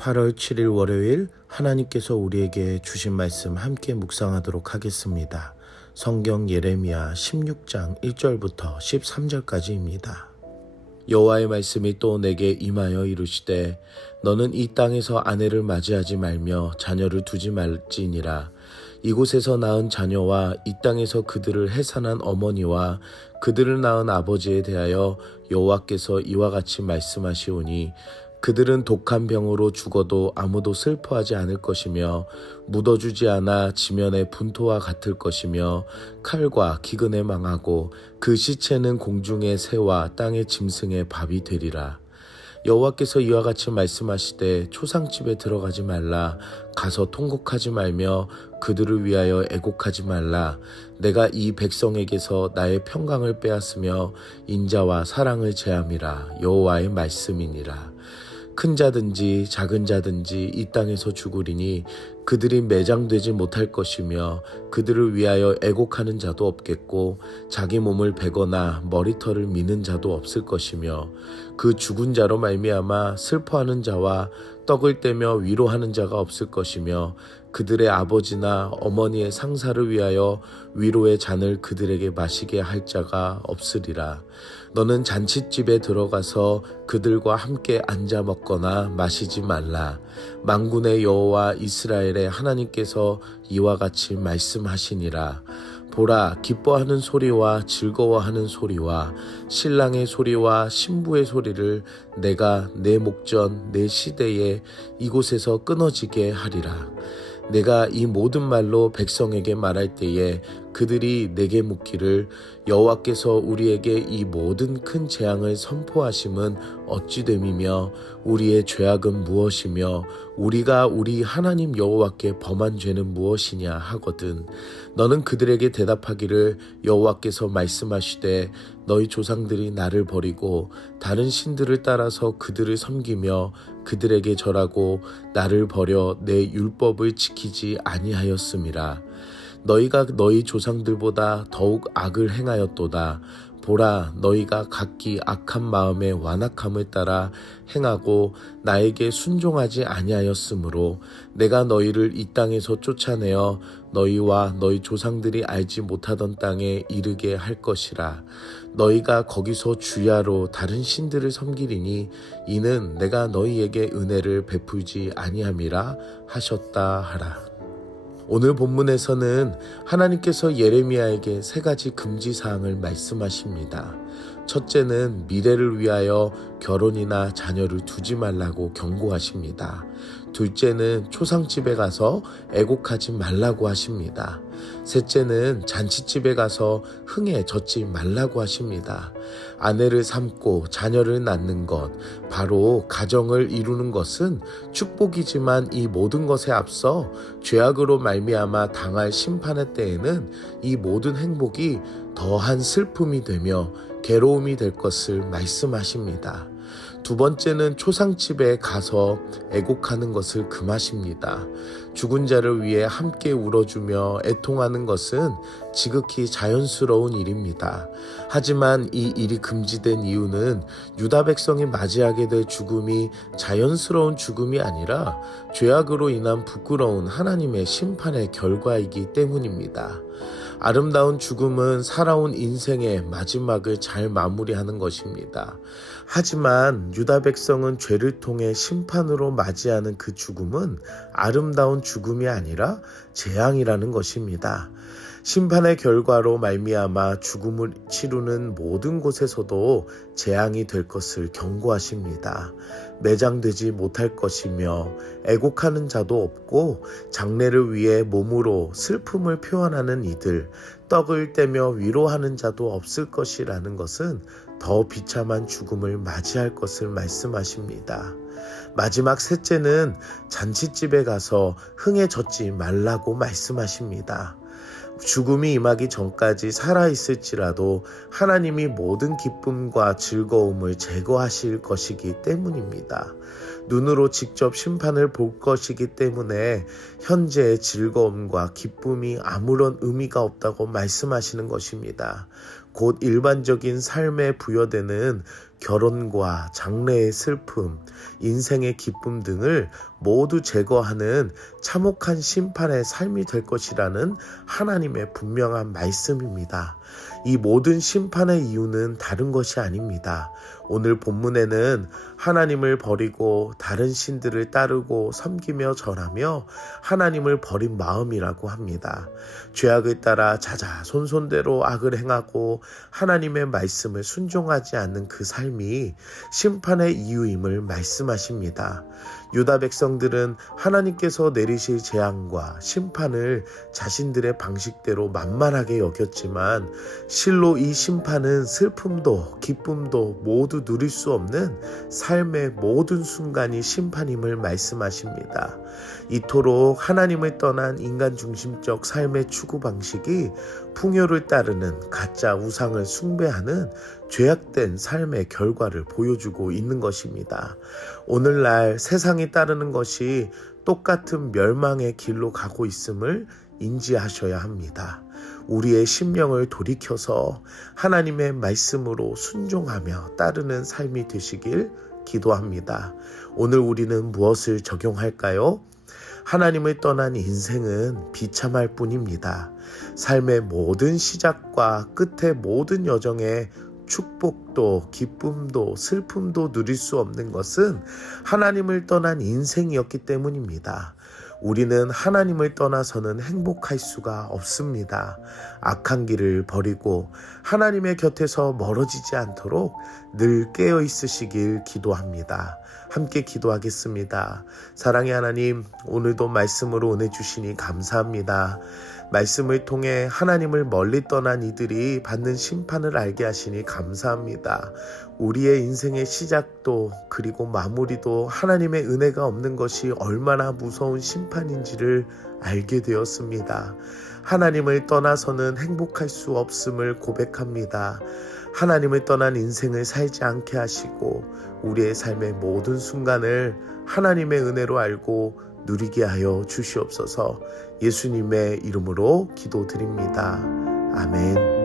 8월 7일 월요일 하나님께서 우리에게 주신 말씀 함께 묵상하도록 하겠습니다. 성경 예레미야 16장 1절부터 13절까지입니다. 여호와의 말씀이 또 내게 임하여 이르시되 너는 이 땅에서 아내를 맞이하지 말며 자녀를 두지 말지니라. 이곳에서 낳은 자녀와 이 땅에서 그들을 해산한 어머니와 그들을 낳은 아버지에 대하여 여호와께서 이와 같이 말씀하시오니 그들은 독한 병으로 죽어도 아무도 슬퍼하지 않을 것이며 묻어주지 않아 지면의 분토와 같을 것이며 칼과 기근에 망하고 그 시체는 공중의 새와 땅의 짐승의 밥이 되리라. 여호와께서 이와 같이 말씀하시되 초상집에 들어가지 말라. 가서 통곡하지 말며 그들을 위하여 애곡하지 말라. 내가 이 백성에게서 나의 평강을 빼앗으며 인자와 사랑을 제함이라. 여호와의 말씀이니라. 큰 자든지 작은 자든지 이 땅에서 죽으리니 그들이 매장되지 못할 것이며 그들을 위하여 애곡하는 자도 없겠고 자기 몸을 베거나 머리털을 미는 자도 없을 것이며 그 죽은 자로 말미암아 슬퍼하는 자와 떡을 떼며 위로하는 자가 없을 것이며 그들의 아버지나 어머니의 상사를 위하여 위로의 잔을 그들에게 마시게 할 자가 없으리라. 너는 잔치집에 들어가서 그들과 함께 앉아 먹거나 마시지 말라. 만군의 여호와 이스라엘의 하나님께서 이와 같이 말씀하시니라. 보라, 기뻐하는 소리와 즐거워하는 소리와 신랑의 소리와 신부의 소리를 내가 내 목전 내 시대에 이곳에서 끊어지게 하리라. 내가 이 모든 말로 백성에게 말할 때에 그들이 내게 묻기를 여호와께서 우리에게 이 모든 큰 재앙을 선포하심은 어찌 됨이며 우리의 죄악은 무엇이며 우리가 우리 하나님 여호와께 범한 죄는 무엇이냐 하거든. 너는 그들에게 대답하기를 여호와께서 말씀하시되 너희 조상들이 나를 버리고 다른 신들을 따라서 그들을 섬기며 그들에게 절하고 나를 버려 내 율법을 지키지 아니하였음이라. 너희가 너희 조상들보다 더욱 악을 행하였도다. 보라, 너희가 각기 악한 마음의 완악함을 따라 행하고 나에게 순종하지 아니하였으므로 내가 너희를 이 땅에서 쫓아내어 너희와 너희 조상들이 알지 못하던 땅에 이르게 할 것이라. 너희가 거기서 주야로 다른 신들을 섬기리니 이는 내가 너희에게 은혜를 베풀지 아니함이라 하셨다 하라. 오늘 본문에서는 하나님께서 예레미야에게 세 가지 금지사항을 말씀하십니다. 첫째는 미래를 위하여 결혼이나 자녀를 두지 말라고 경고하십니다. 둘째는 초상집에 가서 애곡하지 말라고 하십니다. 셋째는 잔치집에 가서 흥에 젖지 말라고 하십니다. 아내를 삼고 자녀를 낳는 것, 바로 가정을 이루는 것은 축복이지만 이 모든 것에 앞서 죄악으로 말미암아 당할 심판의 때에는 이 모든 행복이 더한 슬픔이 되며 괴로움이 될 것을 말씀하십니다. 두 번째는 초상집에 가서 애곡하는 것을 금하십니다. 죽은 자를 위해 함께 울어주며 애통하는 것은 지극히 자연스러운 일입니다. 하지만 이 일이 금지된 이유는 유다 백성이 맞이하게 될 죽음이 자연스러운 죽음이 아니라 죄악으로 인한 부끄러운 하나님의 심판의 결과이기 때문입니다. 아름다운 죽음은 살아온 인생의 마지막을 잘 마무리하는 것입니다. 하지만 유다 백성은 죄를 통해 심판으로 맞이하는 그 죽음은 아름다운 죽음이 아니라 재앙이라는 것입니다. 심판의 결과로 말미암아 죽음을 치르는 모든 곳에서도 재앙이 될 것을 경고하십니다. 매장되지 못할 것이며 애곡하는 자도 없고 장래를 위해 몸으로 슬픔을 표현하는 이들, 떡을 떼며 위로하는 자도 없을 것이라는 것은 더 비참한 죽음을 맞이할 것을 말씀하십니다. 마지막 셋째는 잔치집에 가서 흥에 젖지 말라고 말씀하십니다. 죽음이 임하기 전까지 살아있을지라도 하나님이 모든 기쁨과 즐거움을 제거하실 것이기 때문입니다. 눈으로 직접 심판을 볼 것이기 때문에 현재의 즐거움과 기쁨이 아무런 의미가 없다고 말씀하시는 것입니다. 곧 일반적인 삶에 부여되는 결혼과 장래의 슬픔, 인생의 기쁨 등을 모두 제거하는 참혹한 심판의 삶이 될 것이라는 하나님의 분명한 말씀입니다. 이 모든 심판의 이유는 다른 것이 아닙니다. 오늘 본문에는 하나님을 버리고 다른 신들을 따르고 섬기며 절하며 하나님을 버린 마음이라고 합니다. 죄악을 따라 자자손손대로 악을 행하고 하나님의 말씀을 순종하지 않는 그 삶이 심판의 이유임을 말씀하십니다. 유다 백성들은 하나님께서 내리실 재앙과 심판을 자신들의 방식대로 만만하게 여겼지만 실로 이 심판은 슬픔도 기쁨도 모두 누릴 수 없는 삶의 모든 순간이 심판임을 말씀하십니다. 이토록 하나님을 떠난 인간 중심적 삶의 추구 방식이 풍요를 따르는 가짜 우상을 숭배하는 죄악된 삶의 결과를 보여주고 있는 것입니다. 오늘날 세상이 따르는 것이 똑같은 멸망의 길로 가고 있음을 인지하셔야 합니다. 우리의 심령을 돌이켜서 하나님의 말씀으로 순종하며 따르는 삶이 되시길 기도합니다. 오늘 우리는 무엇을 적용할까요? 하나님을 떠난 인생은 비참할 뿐입니다. 삶의 모든 시작과 끝의 모든 여정에 축복도 기쁨도 슬픔도 누릴 수 없는 것은 하나님을 떠난 인생이었기 때문입니다. 우리는 하나님을 떠나서는 행복할 수가 없습니다. 악한 길을 버리고 하나님의 곁에서 멀어지지 않도록 늘 깨어 있으시길 기도합니다. 함께 기도하겠습니다. 사랑의 하나님, 오늘도 말씀으로 은혜 주시니 감사합니다. 말씀을 통해 하나님을 멀리 떠난 이들이 받는 심판을 알게 하시니 감사합니다. 우리의 인생의 시작도 그리고 마무리도 하나님의 은혜가 없는 것이 얼마나 무서운 심판인지를 알게 되었습니다. 하나님을 떠나서는 행복할 수 없음을 고백합니다. 하나님을 떠난 인생을 살지 않게 하시고 우리의 삶의 모든 순간을 하나님의 은혜로 알고 누리게 하여 주시옵소서. 예수님의 이름으로 기도드립니다. 아멘.